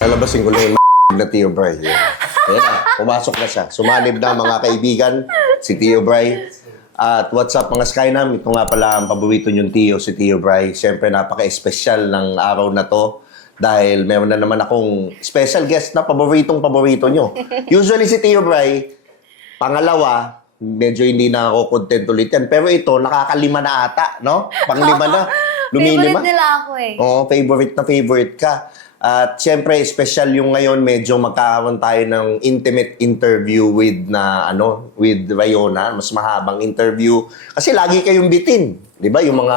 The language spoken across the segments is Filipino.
Lalabasin ko lang yung na Tio Bray. Ayan na, pumasok na siya. Sumalib na mga kaibigan, si Tio Bray. At what's up mga Skynam? Ito nga pala ang paborito niyong Tio, si Tio Bray. Siyempre napaka-espesyal ng araw na to dahil meron na naman akong special guest na paboritong-paborito niyo. Usually si Tio Bray, pangalawa, medyo hindi na ako content ulit yan. Pero ito, nakakalima na ata, no? Panglima na. Lumilima. Favorite nila ako eh. Oo, favorite na favorite ka. At syempre, special yung ngayon, medyo magkakaroon tayo ng intimate interview with with Rayona, mas mahabang interview. Kasi lagi kayong bitin, 'di ba? Yung mga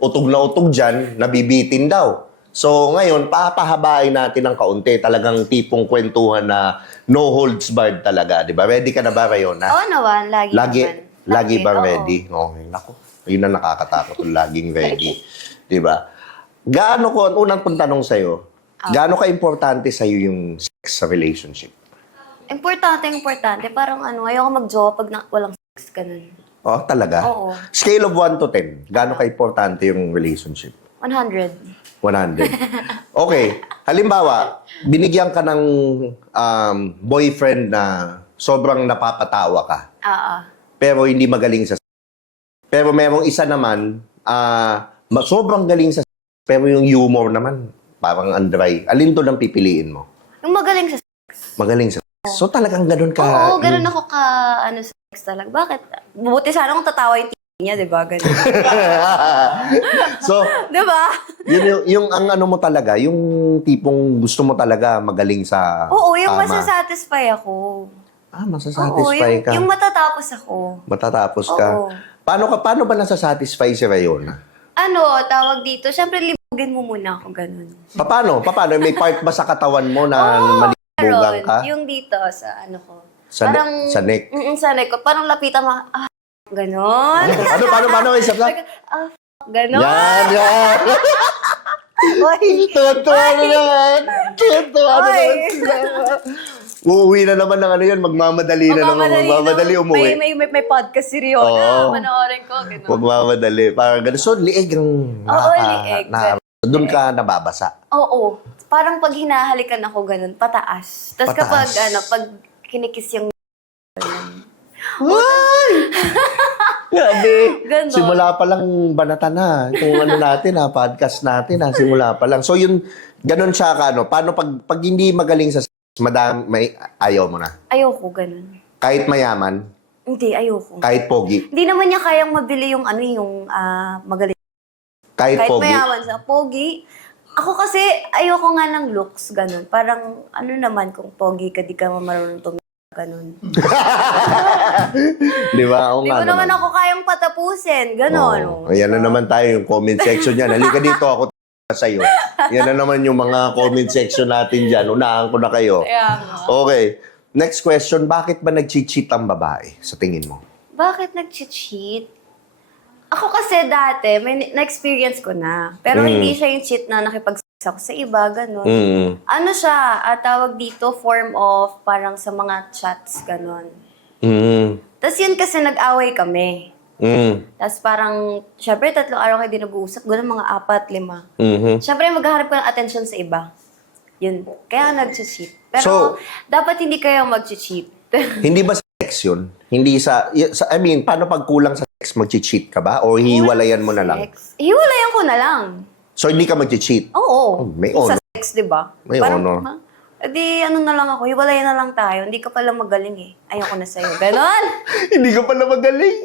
utog na utog diyan, nabibitin daw. So ngayon, papahabain natin ng kaunti, talagang tipong kwentuhan na no holds barred talaga, 'di ba? Ready ka na ba, Rayona? Oo naman, lagi naman. Lagi ba Oo. ready? Okay, nako. Yun ang nakakatakot, yung laging ready. 'Di ba? Gaano ko, unang pong tanong sa'yo, gaano ka-importante sa'yo yung sex sa relationship? Importante. Parang ayoko mag-jowa pag walang sex, ganun. Oh, talaga? Oo. Scale of 1 to 10, gaano ka-importante yung relationship? 100. 100. Okay. Halimbawa, binigyan ka ng boyfriend na sobrang napapatawa ka, Oo. pero hindi magaling sa sex. Pero merong isa naman, sobrang galing sa sex, pero yung humor naman, parang andray. Alin to lang pipiliin mo? Yung magaling sa sex. Magaling sa sex. So talagang ganun ka. Oo, ganun ako sa sex talaga. Bakit? Buti sana kung tatawa yung niya, di ba? Ganun. So, Di ba? yung ang ano mo talaga, yung tipong gusto mo talaga magaling sa Oo, yung tama. masasatisfy ako. Masasatisfy ka. Yung matatapos ako. Matatapos ka. Oo. Paano ba nasasatisfy si Rayona? Tawag dito, syempre libugin mo muna ako, ganun. Paano? May part ba sa katawan mo na malibugan ka? Yung dito, sa ko. Sa neck? Sa neck ko. Parang lapitan mo, ganon. Paano? Isa pa? Ganon. Yan. Tuwa na naman. Uuwi na naman ng yan, magmamadali na naman. Magmamadali umuwi. May podcast si Riona. Panoorin ko, ganon. Magmamadali. Parang gano'n. So, liig ang liig. doon ka nababasa. Oo. Parang pag hinahalikan ako, ganon, pataas. Tapos kapag, pag kinikis yung Ay! Grabe. Ganon. Simula pa lang banatan na. Itong natin podcast natin simula pa lang. So, yun, ganon siya ka, paano pag hindi magaling sa may ayaw mo na? Ayoko, ganun. Kahit mayaman? Hindi, ayoko. Kahit pogi? Hindi naman niya kayang mabili yung magaling. Kahit pogi? mayaman sa pogi. Ako kasi, ayoko nga ng looks, ganun. Parang, naman kung pogi ka, di ka marunong ganun. Di ba? Di ko naman ako kayang patapusin, ganun. Ayan na naman tayo, yung comment section yan. Halika dito, ako sa'yo. Yan na naman yung mga comment section natin dyan. Unahan ko na kayo. Okay. Next question, bakit ba nag-cheat ang babae sa tingin mo? Bakit nag-cheat? Ako kasi dati, na-experience ko na. Pero hindi siya yung cheat na nakipag-sex ako sa iba, ganun. Ano siya, tawag dito, form of parang sa mga chats, ganun. Tapos yun kasi nag-away kami. Tapos parang, syempre, 3 araw kayo din nag-uusap, ganun mga 4, 5. Syempre, maghahanap ka ng attention sa iba. Yun. Kaya nag-cheat. Pero, dapat hindi kayo mag-cheat. Hindi ba sex yun? Hindi paano pag kulang sa sex, mag-cheat ka ba? O hiwalayan mo na lang? Hiwalayan ko na lang. So, hindi ka mag-cheat? Oo. May Sa honor. sex, di ba? May honor. Di, na lang ako, hiwalayan na lang tayo. Hindi ka pala magaling eh. Ayoko na sa'yo. Ganon. Hindi ka pala magaling.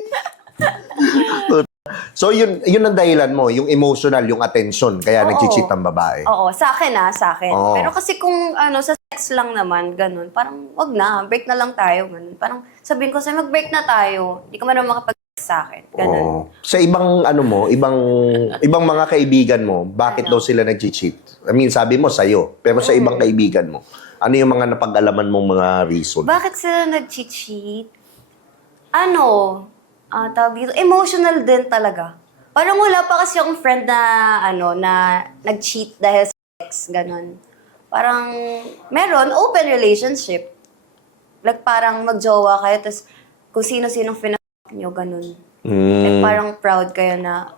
So, yun ang dahilan mo, yung emotional, yung attention, kaya nag-cheat ang babae. Oo, sa akin sa akin. Oo. Pero kasi kung sa sex lang naman, ganun, parang wag na, break na lang tayo, ganun. Parang sabihin ko sa'yo, mag-break na tayo. Hindi ka man makapag-sex sa akin. Ganun. Oo. Sa ibang ibang mga kaibigan mo, bakit daw sila nag-cheat? I mean, sabi mo sa'yo, pero sa ibang kaibigan mo, ano yung mga napag-alaman mong mga reason? Bakit sila nag-cheat? Tawag dito, emotional din talaga. Parang wala pa kasi yung friend na, na nag-cheat dahil sa sex, ganun. Parang, meron, open relationship. Like, parang mag-jowa kayo, tapos kung sino-sinong nyo, ganun. Like, parang proud kayo na,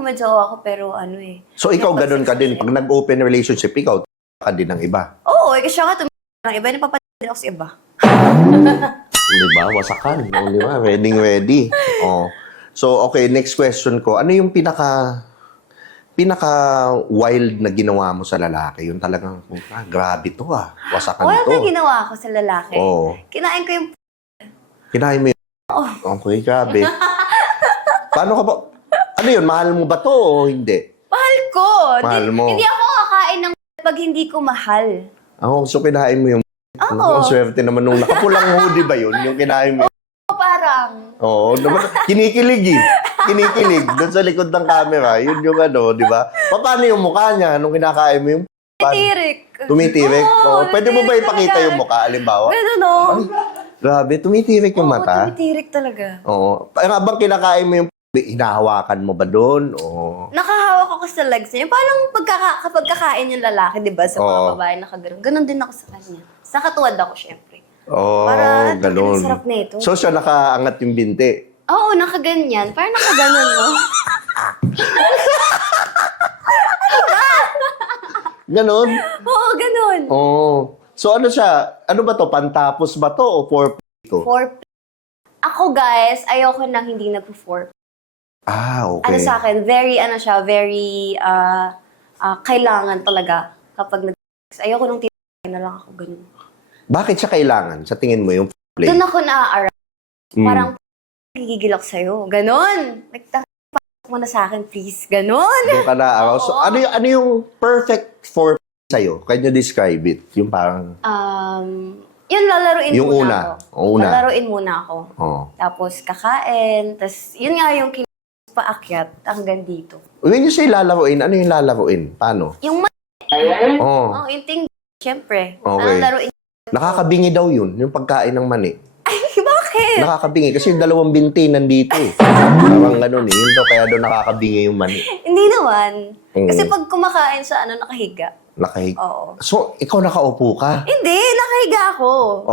may jowa ko, pero So, ikaw ganun ka din. Pag nag-open relationship, ikaw ka din ng iba. Oo, kasi siya nga tumingin ng iba, napapansin ako sa iba. Di ba? Wasakan. O, di ba? Ready. Oh. So, okay, next question ko. Ano yung pinaka wild na ginawa mo sa lalaki? Yung talagang, grabe to Wasakan Wild to. na ginawa ko sa lalaki. Oo. Kinain ko yung... Kinain mo yun? Okay, grabe. Paano ka ba? Ano yun? Mahal mo ba to o hindi? Mahal ko. Mahal mo. Hindi ako kakain ng pag hindi ko mahal. So kinain mo yung... Oo. Ang swerte naman nung nakapulang hoodie ba yun? Yung kinain mo Parang... Oo, naman, kinikilig eh. Kinikilig. Doon sa likod ng camera, yun yung ano, di ba? Paano yung mukha niya nung kinakain mo yung... Tumitirik. Tumitirik? Oo. Pwede mo ba tumitirik ipakita talaga. yung mukha, alimbawa? Ganun o. Grabe, tumitirik yung Oo, mata. tumitirik talaga. Oo. Habang kinakain mo yung... Hinahawakan mo ba doon? Oo. Nakahawak ako sa legs niya. Parang kapag kakain yung lalaki, di ba, sa mga Oo. babae nakaganon. Ganon din ako sa kanya. Sa katuwad ako, syempre. Oo, Para, ganun. ang sarap na ito. So siya nakaangat yung binti. Oo, nakaganyan. Parang nakaganon, no? Ganon? Oo, ganon. Oo. So ano siya? Ano ba to? Pantapos ba to o for to? Ako, guys, ayoko nang hindi nag-4. Okay. Ano sa akin, very, kailangan talaga kapag ayoko nung tinatay na lang ako ganun. Bakit siya kailangan? Sa tingin mo yung play? Doon ako na-around. Mm. Parang, gigigil ako sa'yo. Ganon. Pasok mo na sa akin, please. Ganon. Doon ka na. So, Oo. ano yung perfect for sa'yo? Can you describe it? Yung parang... Yun, lalaruin Yung muna una. ako. O, una. Lalaruin muna ako. Oh. Tapos, kakain. Tapos, yun nga yung paakyat hanggang dito. When you say lalaruin, ano yung lalaruin? Paano? Yung Oh. yung ting, syempre. Okay. Lalaruin. Nakakabingi daw yun, yung pagkain ng mani. Ay, bakit? Nakakabingi kasi yung dalawang binti nandito eh. Parang ganun eh. Yun daw, kaya daw nakakabingi yung mani. Hindi naman. Mm. Kasi pag kumakain sa nakahiga. Oo. So, ikaw nakaupo ka? Hindi, nakahiga ako.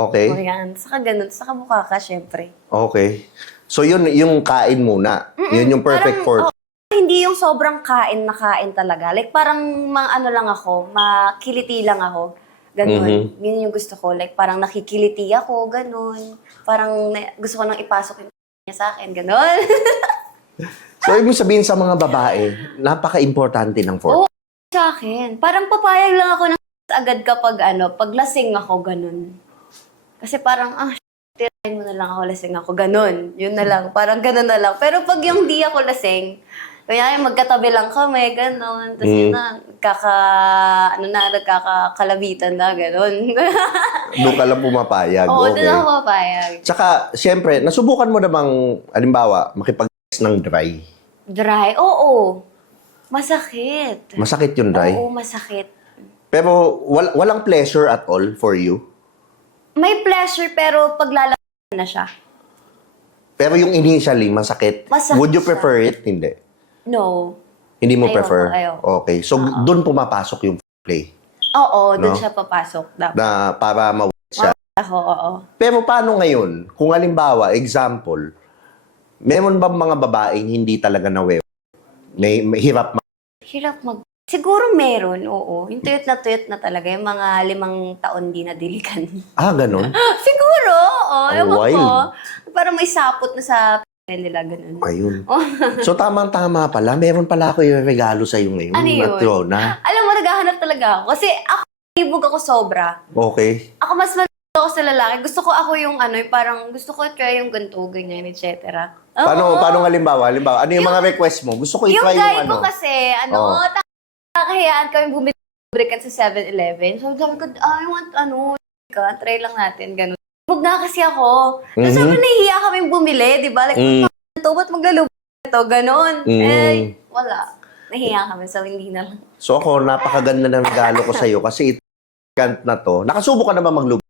Okay. O yan. Saka ganun. Saka mukha ka, syempre. Okay. So, yun yung kain muna. Yun yung perfect for... Hindi yung sobrang kain na kain talaga. Like, parang ano lang ako, makiliti lang ako. Ganun. Yun yung gusto ko. Like, parang nakikiliti ako, ganun. Parang gusto ko nang ipasok yung niya sa akin, ganun. So, ibig sabihin sa mga babae, napaka-importante ng fork. Oo, sa akin. Parang papayag lang ako ng agad kapag pag lasing ako, ganun. Kasi parang, tirahin mo na lang ako, lasing ako, ganun. Yun na lang, parang ganun na lang. Pero pag yung di ako lasing, kaya magkatabi lang kami, gano'n. Tapos yun na, nagkakakalabitan na, gano'n. Doon ka lang pumapayag. Oo, Okay. doon ako papayag. Tsaka, siyempre, nasubukan mo namang, halimbawa, makipag-sex ng dry. Dry? Oo. Masakit. Masakit yung dry. Oo, masakit. Pero walang pleasure at all for you? May pleasure, pero paglalaban na siya. Pero yung initially, masakit. Masakit Would you siya. prefer it? Hindi. No. Hindi mo Ayoko, prefer? ayoko. Okay. So, doon pumapasok yung play. Oo, doon No? siya papasok. Dapat. Na para siya. Ako, oo. Pero paano ngayon? Kung halimbawa, example, meron ba mga babaeng hindi talaga na may hirap Hirap Siguro meron, oo. Yung tuyot na talaga. Yung mga 5 taon di nadiligan. ganun? Siguro, oo. Ang Ewan ko. wild. Parang may sapot na sa nila, ganun. Ayun. So, tamang-tama pala. Meron pala ako yung regalo sa'yo ngayon. Ano yun? Matrona. Alam mo, naghahanap talaga ako. Kasi ako, ibog ako sobra. Okay. Ako mas malito ako sa lalaki. Gusto ko ako yung yung parang gusto ko try yung ganito, ganyan, etc. Paano halimbawa? Ano yung mga request mo? Gusto ko Yung i-try guy yung ko kasi, nakakahiyaan kami bumili lubricant sa 7-Eleven. So, sabi ko, I want, try lang natin, ganun. Bug na kasi ako. So, sabi nahihiya kami bumili, di ba? Like, ba't maglalubog ito? Ganun. Wala. Nahihiya kami, so hindi na lang. So ako, napakaganda ng regalo ko sa'yo kasi ito na to. Nakasubo ka na ba maglubog?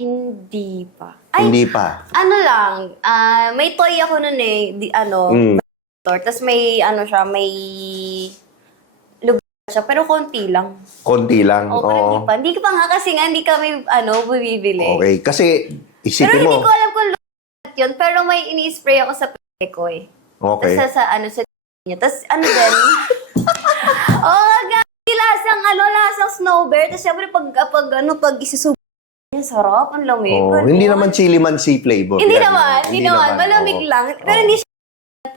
Hindi pa. Ay, Hindi pa. ano lang, may toy ako nun eh, tapos may, siya, may lubricant siya, pero konti lang. Konti lang. O, parang hindi pa nga kasi nga, hindi kami, bumibili. Okay. Kasi, Pero isipin hindi mo. ko alam kung lubricant yun, pero may ini-spray ako sa peke ko eh. Okay. Tapos sa niya. Tapos din, nga, lasa, lasang snow bear. Tapos syempre pag isusubo, yan, sarap, ang lamig. Oh, ganun. hindi naman chili mansi flavor. Hindi Yan, naman, hindi naman. Malamig oo. lang. Pero hindi siya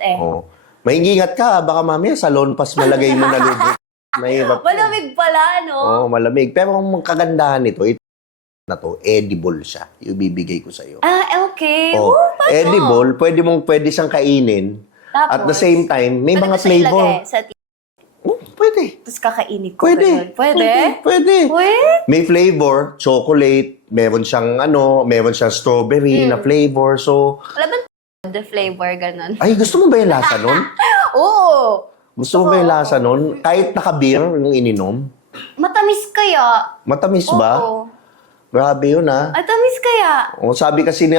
eh. Oh. Maingat ka, baka mamaya sa lawn pass malagay mo na lubricant. Mahirap. Malamig pala, no? Oo, malamig. Pero ang kagandahan nito, ito na to, edible siya. Yung bibigay ko sa'yo. Okay. Oh, Paano? edible, pwede siyang kainin. Tapos, At the same time, may pwede mga ko siya flavor. ilagay sa Oh, pwede. tapos kakainin ko. Pwede. ganun. Pwede? Pwede. Pwede? May flavor, chocolate, meron siyang strawberry na flavor. So, Wala ba the flavor, ganun? ay, gusto mo ba yung lasa nun? Oo. Gusto mo ba yung lasa nun? Kahit naka-beer yung ininom? Matamis kaya? Matamis ba? Oo. Grabe yun, ha? Matamis kaya? O, sabi kasi ni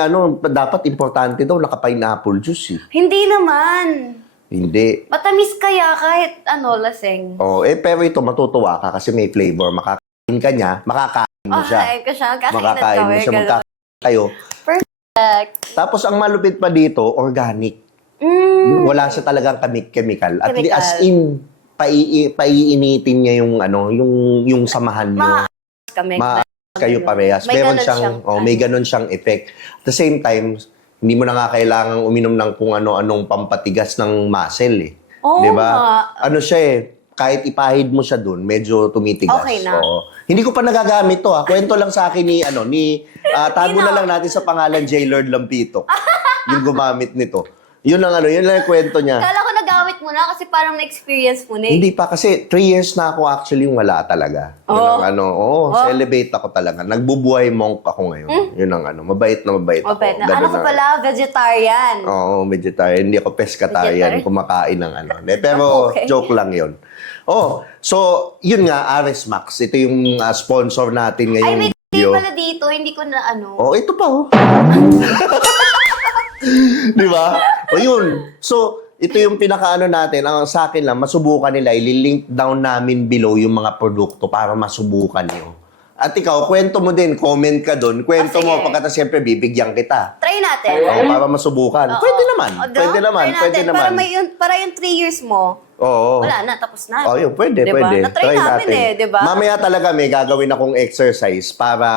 dapat importante daw naka-pineapple juice, eh. Hindi naman. Hindi. Matamis kaya kahit laseng. Oh, pero ito, matutuwa ka kasi may flavor. Makakain ka niya, makakain mo siya. Kakain ko siya. Kakain Makakain mo siya, ganun. magkakain kayo. Perfect. Tapos, ang malupit pa dito, organic. Wala siya talagang chemical. At Chemical. as in, paiinitin niya yung samahan niyo. Kami. Kayo parehas. May Meron ganun siyang, may ganun siyang effect. At the same time, hindi mo na nga kailangang uminom ng kung ano-anong pampatigas ng muscle, eh. Oo Di ba? nga. Ano siya eh, kahit ipahid mo siya dun, medyo tumitigas. Okay na. Oo. Hindi ko pa nagagamit to, ha. Kwento lang sa akin tago na lang natin sa pangalan J. Lord Lampito. Yung gumamit nito. Yun lang yung kwento niya. Kala ko nagamit mo na kasi parang na-experience mo na eh. Hindi pa kasi 3 years na ako actually wala talaga. Yun ang sa elevate ako talaga. Nagbubuhay monk ako ngayon. Yun ang mabait na mabait ako. Mabait na. Ganun Ano ko pala, vegetarian. Oo, vegetarian. Hindi ako pescatarian. Vegetarian? Kumakain ng Pero Okay. joke lang yun. Oh, so yun nga, Ares Max. Ito yung sponsor natin Ay, ngayong may video. pala dito. Hindi ko na Oh, ito pa Di ba? O yun. So, ito yung pinakaano natin. Ang sa akin lang, masubukan nila. Ililink down namin below yung mga produkto para masubukan nyo. At ikaw, kwento mo din. Comment ka doon. Kwento mo. sige. Pagkatapos siyempre, bibigyan kita. Try natin. Para masubukan. Oo. Pwede naman. O, Pwede naman. try Pwede natin. naman. Para yung 3 years mo, Oo. wala na, tapos na. Oh, yun, pwede, Diba? pwede. Na-try namin diba? Mamaya talaga may gagawin akong exercise para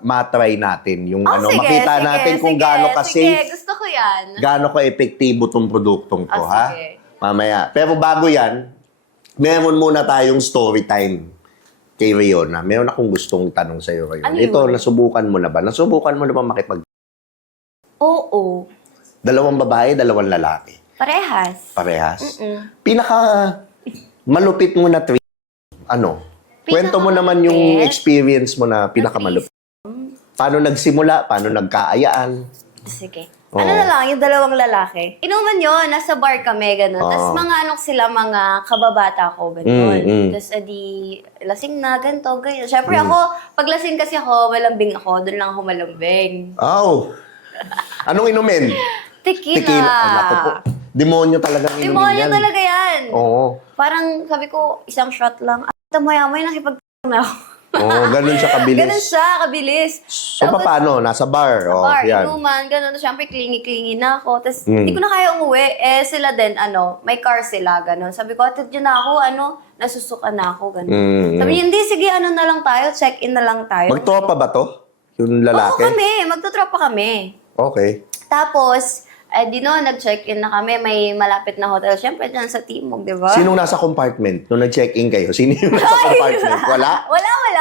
matry natin yung Sige, makita sige, natin kung sige, gaano Sige, ka-safe, gusto ko yan. gaano ka-epektibo tong produktong to, ha? Sige. Mamaya. Pero bago yan, meron muna tayong story time kay Riona. Meron akong gustong tanong sa'yo, Riona. Ano Ito, yun? nasubukan mo na ba? Nasubukan mo na ba Oo. dalawang babae, dalawang lalaki? Parehas. Parehas? Mm-mm. Pinaka malupit mo na kwento mo naman yung experience mo na pinakamalupit. Paano nagsimula? Paano nagkaayaan? Sige. Oo. Ano na lang, yung dalawang lalaki. Inuman yun, nasa bar kami, gano'n. Oo. Tapos mga mga kababata ko, gano'n. Mm. Tapos lasing na, ganito, ganyan. Siyempre ako, pag lasing kasi ako, malambing ako, doon lang ako malambing. Oh! Anong inumin? Tequila. Naku po. Demonyo talagang inumin Demonyo yan. talaga yan. Oo. Parang sabi ko, isang shot lang. Maya-maya nakipag-na ako. Oo, ganun siya kabilis. Ganun siya, kabilis. So, paano? Nasa bar? Oh, Bar, yan. inuman, gano'n. Siyempre, klingi-klingi na ako. Tapos, hindi ko na kaya umuwi. Sila din, may car sila, gano'n. Sabi ko, atid yun na ako, nasusuka na ako, gano'n. Sabi niya, hindi, sige, na lang tayo, check-in na lang tayo. Magtropa ba to? Yung Oo lalaki? kami, magtutropa kami. Okay. Tapos, nag-check-in na kami, may malapit na hotel. Siyempre, dyan sa Timog, di ba? Sinong nasa compartment? Nung nag-check-in kayo, sino yung nasa compartment? Wala?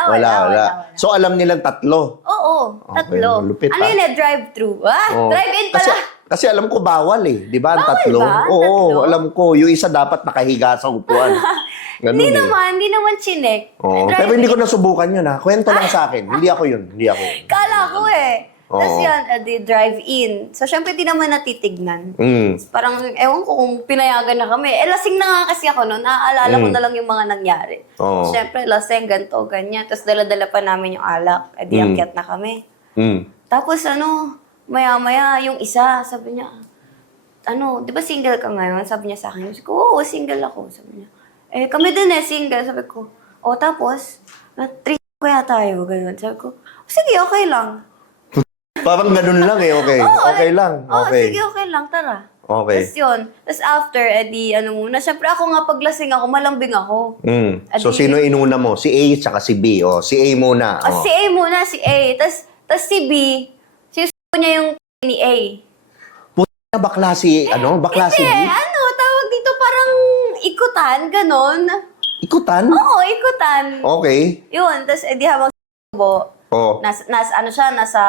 Wala. So, alam nilang tatlo? Oo, Okay, tatlo. malupit, Ano ah. yun drive-thru? Oo. Drive-in pala. Kasi alam ko bawal di ba? Ang Bawal tatlo. ba? Ang Oo, tatlo? alam ko. Yung isa dapat nakahiga sa upuan. Ganun Hindi naman chinek. Oo. Pero hindi ko nasubukan yun Kwento lang sa akin. Hindi ako yun. Kala ko Tapos Oo. yun, drive-in. So, syempre, di naman natitignan. Parang, ewan ko kung pinayagan na kami. Lasing na nga kasi ako noon. Naaalala ko na lang yung mga nangyari. Oo. Syempre, lasing, ganito, ganyan. Tapos, dala-dala pa namin yung alak. Akyat na kami. Tapos, maya-maya, yung isa, sabi niya, di ba single ka ngayon? Sabi niya sa akin. Sabi ko, oo, single ako. Sabi niya, kami din single. Sabi ko, tapos, 3 kaya tayo, gano'n. Sabi ko, sige, okay lang. Parang ganun lang okay. Oo, Okay lang. Oo, Okay. sige, okay lang, tara. Okay. Tapos yun. Tapos after, edi ano muna. Siyempre ako nga paglasing ako, malambing ako. So, sino inuna mo? Si A tsaka si B. O, si A muna. O. Si A muna, si A. Tapos si B, sinusuko niya yung ni A. Puta, bakla si, bakla si B? Tawag dito parang ikutan, ganon. Ikutan? Oo, ikutan. Okay. Yun, tapos edi habang bo, Oh. nasa,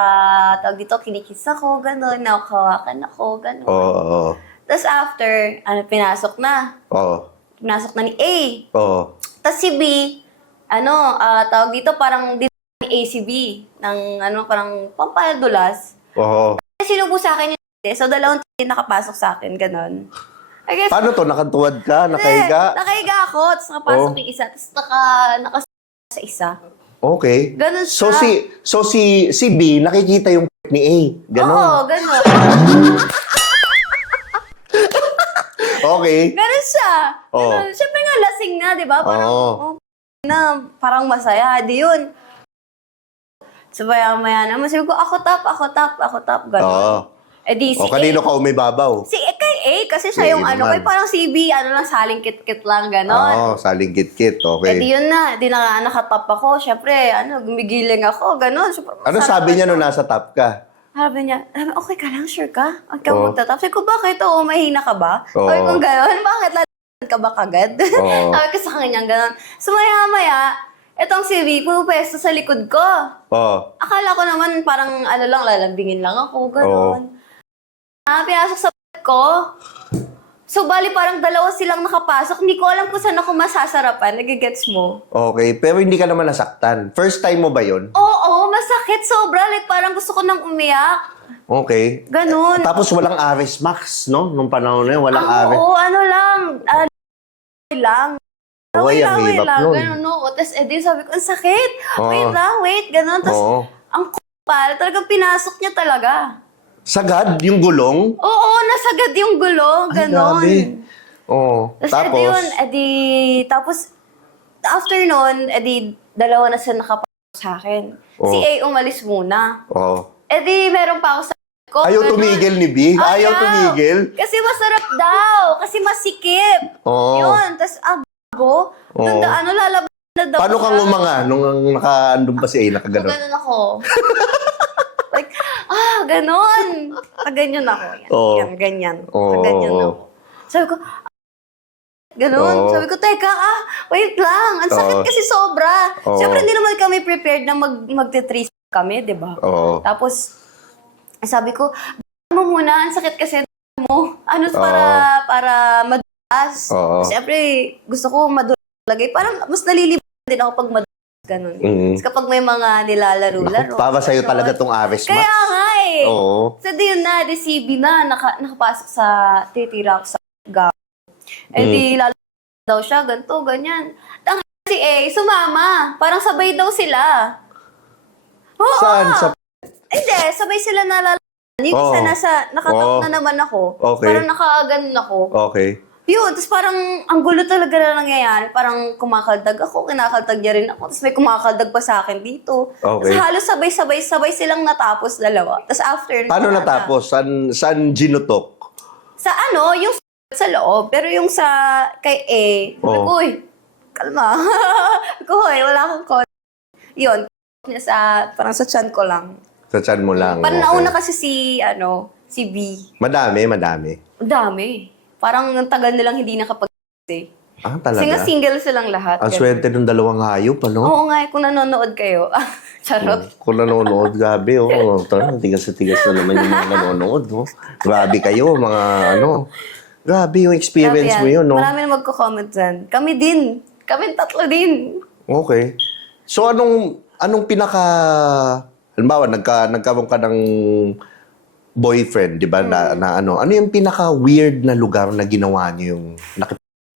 tawag dito, kinikis ako, ganon, nakawakan ako, ganon. Oo. Tapos after, pinasok na. Oo. Pinasok na ni A. Oo. Tapos si B, tawag dito, parang din ni A si B, ng parang pampadulas. Oo. Sinubo sa akin yung so dalawang nakapasok sa akin, ganon. I guess, Paano to? Nakatuwad ka? Nakahiga? nakahiga ako, tapos nakapasok yung isa, tapos naka sa isa. Okay. Ganon So siya. si B nakikita yung ni A. Ganon. Oo, ganon. Okay. Ganon siya. Oo. Ganon. Siyempre nga, lasing na, di ba? Parang, Oo. parang masaya. Di yun. So, maya naman, sabi ko, ako top, ganon. Oo. Eh di, si O, kanino A. ka umibabaw? Kay A, kasi Si siya A yung naman. parang si B, lang, saling kit-kit lang, ganon. Oo, saling kit-kit. Okay. Eh di yun na, nakatop ako. Siyempre, gumigiling ako, ganon. Super, Ano sarap sabi niya ako. nung nasa top ka? Sabi niya, okay ka lang, sure ka? Huwag ka Oo. magtatap. Sabi ko, bakit? Oo, mahina ka ba? Oo. Sabi ko, gano'n, bakit lalaman ka ba kagad? Oo. Sabi ko sa kanya, gano'n. So, maya-maya, etong si V, pumupwesto sa likod ko. Oo. Akala ko naman parang, lalambingin lang ako, gano'n. Pinasok sa ko. So, bali parang dalawa silang nakapasok. Hindi ko alam kung saan ako masasarapan. Nagigets mo? Okay, pero hindi ka naman nasaktan. First time mo ba yun? Oo, masakit sobra. Like, parang gusto ko nang umiyak. Okay. Ganon. Tapos walang Ares Max, no? Nung panahon na yun, walang Ares. Oo, lang. Uy, ang hirap nun. Ganun, no. Tapos, sabi ko, ang sakit. Oo. Wait, ganun. Tapos, Oo. ang kupal, talagang pinasok niya talaga. Sagad, yung gulong. Oo, nasagad yung gulo, Ay, ganun. grabe. Oo. Tapos, Tapos, after nun, dalawa na siya nakapasok sa akin. Si Oo. A umalis muna. Oo. Meron pa ako sa ko. Ayaw ganun. tumigil ni B? Ayaw tumigil? Kasi masarap daw. Kasi masikip. Oo. Yun. Tapos, bago. Oo. Lalabas na daw Paano siya. kang umanga nung nakaandun pa si A, nakagano? Ganun ako. Like, ganun. Ganyan ako. Oo. Ganyan. Oo. Ganyan ako. Sabi ko, ganun. Oo. Sabi ko, teka, wait lang. Ang sakit Oo. kasi sobra. Oo. Siyempre, hindi naman kami prepared na magte-trace kami, di ba? Oo. Tapos, sabi ko, mo muna, ang sakit kasi mo. Para madulas. Oo. Siyempre, gusto ko madulas lagay. Parang mas naliliban din ako pag madulas, ganun. Tapos kapag may mga nilalaro-laro. Para sa'yo ganun. talaga tong Ares Max. Kaya nga eh. Oo. So, di yun na, di si B na, nakapasok sa, titira ako sa gaw. Di lalo daw siya, ganito, ganyan. Ang si A, sumama. Parang sabay daw sila. Oo. Saan? Sa... Hindi, sabay sila nalalaro. Yung Oo. isa nakatap Oo. na naman ako. Okay. Parang nakaganon ako. Okay. Yun, tapos parang ang gulo talaga na nangyayari. Parang kumakaldag ako, kinakaldag niya rin ako. Tapos may kumakaldag pa sa akin dito. Okay. Tapos halos sabay silang natapos dalawa. Tapos after... Paano wala na. natapos? Saan ginutok? Sa yung sa loob. Pero yung sa kay A, sabi ko, uy, kalma. Sabi ko, hoy, wala akong kon. Yun, parang sa chan ko lang. Sa chan mo lang. Parang okay. nauna kasi si B. Madami. Ang dami. Parang ang tagal nilang hindi nakapag-stay. Ah, Kasi nga talaga? single silang lahat. Ang ganun. swerte ng dalawang hayop, ano? Oo nga, kung nanonood kayo. Charot. Kung nanonood, gabi, oh. Tigas na naman yung mga nanonood, no? Grabe kayo, mga ano. Grabe yung experience Grabe mo yan. yun, no? Marami na magko-comment dyan. Kami din. Kami tatlo din. Okay. So, anong pinaka... Halimbawa, nagkaroon ka ng boyfriend, di ba, na ano yung pinaka-weird na lugar na ginawa niyo yung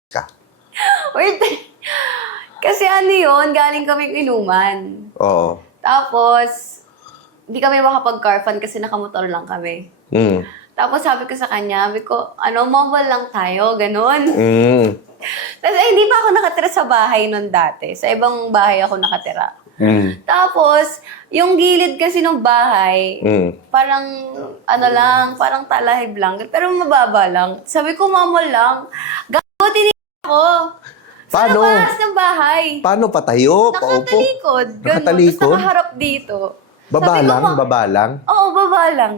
ka? Wait. Kasi yun, galing kami inuman. Oo. Tapos, hindi kami makapag-car fun kasi nakamotor lang kami. Mm. Tapos sabi ko sa kanya, sabi ko, mobile lang tayo, ganun. Mm. Tapos hindi pa ako nakatira sa bahay nun dati. Sa ibang bahay ako nakatira. Tapos, yung gilid kasi ng bahay, parang, parang talahib lang. Pero mababa lang. Sabi ko, mama lang, gago, tinignan ko. Sa Paano? labas ng bahay. Paano patayo? Paupo? Nakatalikod. Ganun. Nakatalikod? Tapos nakaharap dito. Baba Sabi ko, lang? Baba lang? Oo, baba lang.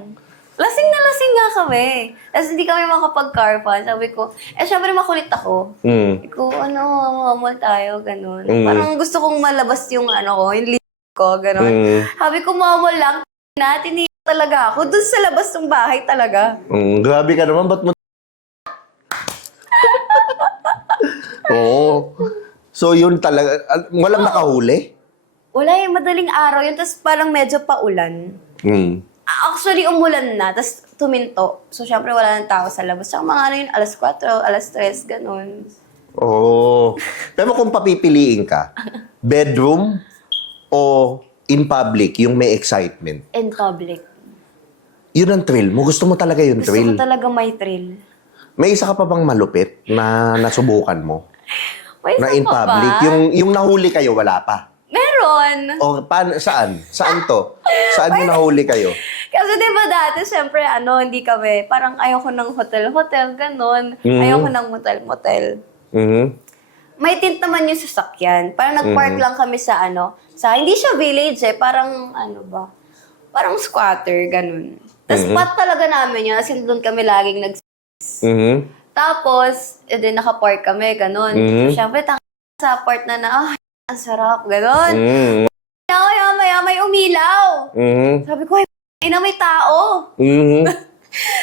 Lasing na lasing nga kami. Tapos hindi kami makapag-carpan. Sabi ko, syempre makulit ako. Sabi ko, mamamall tayo, ganun. Parang gusto kong malabas yung yung lip ko, ganun. Sabi ko, mamamall lang, natin talaga ako. Doon sa labas ng bahay talaga. Grabe ka naman, ba't mo... Oo. So yun talaga, walang nakahuli? Wala madaling araw yun. Tapos parang medyo paulan. Actually, umulan na, tapos tuminto. So, syempre, wala nang tao sa labas. Tsaka mga yun, alas 4, alas 3, ganun. Oo. Pero kung papipiliin ka, bedroom o in public, yung may excitement, In public. yun ang thrill mo. Gusto mo talaga yung Gusto thrill. ko talaga may thrill. May isa ka pa bang malupit na nasubukan mo? May Na isa in pa public? ba? Yung nahuli kayo, wala pa? Meron. O saan? Saan to? Saan yung nahuli kayo? Kasi di ba dati, syempre, hindi kami, parang ayoko ng hotel-hotel, ganun. Ayoko ng motel-motel. May tint naman yung sasakyan. Parang nag-park lang kami sa hindi siya village parang parang squatter, ganun. Tapos spot talaga namin yun, kasi doon kami laging Tapos, naka-park kami, ganun. Syempre, sa part na, ang sarap, ganun. Maya, may umilaw. Sabi ko, may tao.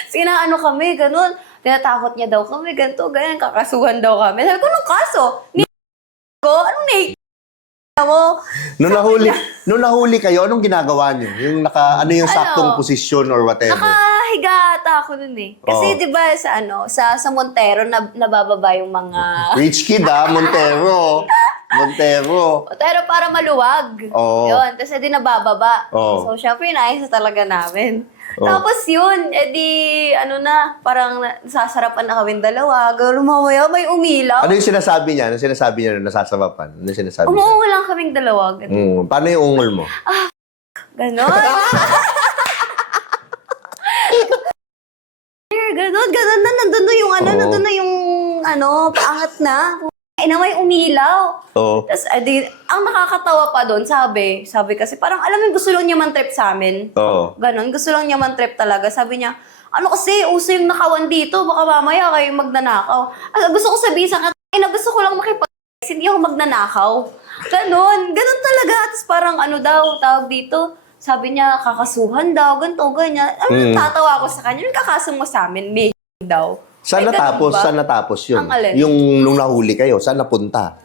Sige na, kami, ganun. Tinatakot niya daw kami, ganito, ganyan, kakasuhan daw kami. Sabi ko, anong kaso? Anong mo? Nung nahuli kayo, anong ginagawa niyo? Yung yung saktong posisyon or whatever? Nakahiga ata ako nun Kasi di ba sa Montero, nabababa yung mga... Rich kid Montero. Montero. Pero para maluwag. Oo. Yun. Tapos nabababa. Oo. So, syempre, inaayos talaga namin. Tapos yun, parang nasasarapan na kami dalawa. Gano'n mamaya, may umilaw. Ano yung sinasabi niya? Ano sinasabi niya na nasasarapan? Ano yung sinasabi niya? Umuungo lang kaming dalawa. Ganun. Paano yung ungol mo? Ganon. Ganon na. Nandun na yung paangat na. May umilaw. Oo. Tapos, ang nakakatawa pa doon, sabi kasi, parang alam mo, gusto lang niya man trip sa amin. Oo. Ganon, gusto lang niya man trip talaga. Sabi niya, kasi, uso yung nakawan dito, baka mamaya kayo magnanakaw. Gusto ko sabihin sa kanya, gusto ko lang hindi ako magnanakaw. Ganon talaga. Tapos parang tawag dito, sabi niya, kakasuhan daw, ganito, ganyan. Tatawa ako sa kanya, yung kakaso mo sa amin, may daw. Saan natapos yun? Ang alin? Yung nung nahuli kayo, saan napunta?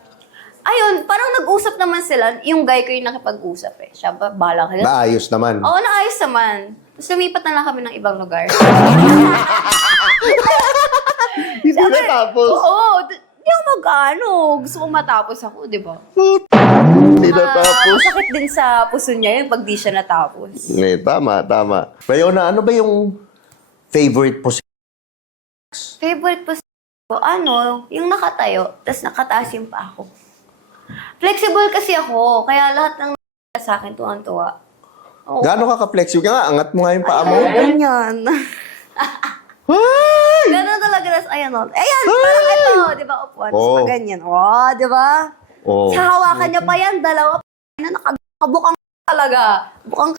Ayun, parang nag-usap naman sila. Yung guy ko yung nakipag-usap Siya ba, bahala ka. Naayos naman. Oo, naayos naman. Tapos lumipat na lang kami ng ibang lugar. Hindi natapos. Oo, di ako gusto kong matapos ako, di ba? Hindi natapos. Masakit din sa puso niya yun pag di siya natapos. Tama. Pero ano ba yung favorite position? Favorite position ko, yung nakatayo, tapos nakataas yung pa ako. Flexible kasi ako, kaya lahat ng sa akin tuwang-tuwa. Oo. Gaano ka ka-flexible? Nga, angat mo nga yung paa mo. Ganyan. Ganun talaga. Ayan, parang ito, di ba, upuan. Oo. Ganyan. Di ba? Oo. Sa hawakan niya pa yan, dalawa na nakabukang talaga. Bukang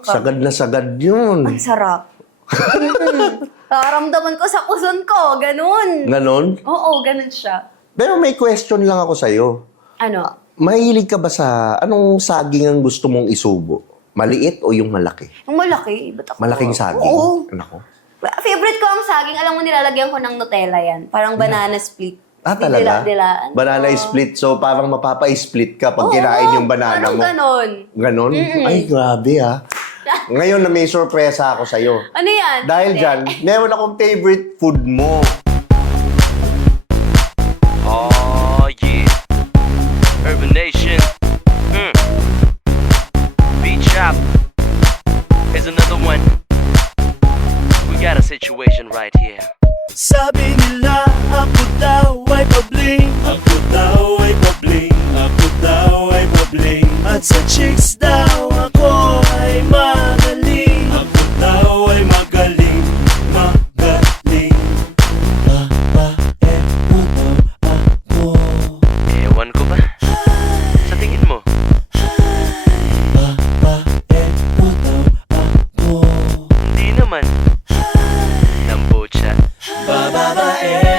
ka. Sagad na sagad yun. Ang sarap. Nakaramdaman ko sa puson ko, ganun. Ganon? Oo, ganun siya. Pero may question lang ako sa'yo. Mahilig ka ba sa anong saging ang gusto mong isubo? Maliit o yung malaki? Yung malaki, ba't ako? Malaking saging? Oo. Nako. Favorite ko ang saging. Alam mo, nilalagyan ko ng Nutella yan. Parang banana split. Talaga? Banana split. So, parang mapapa-split ka pag kinain yung banana mo. Ganon. Ganon? Ay, grabe Ngayon na may sorpresa ako sa'yo. Ano yan? Dahil dyan, meron akong favorite food mo. Oh, yeah. Urban Nation. Beat Shop. Here's another one. We got a situation right here. Sabi nila ako daw ay pabling. Ako daw ay pabling. Ako daw ay pabling. At sa chicks daw ako ay magaling. Ako daw ay magaling, magaling. Babae mo daw ako. Ewan ko ba? Sa tingin mo? Babae mo daw ako. Hindi naman. Lambot siya. Babae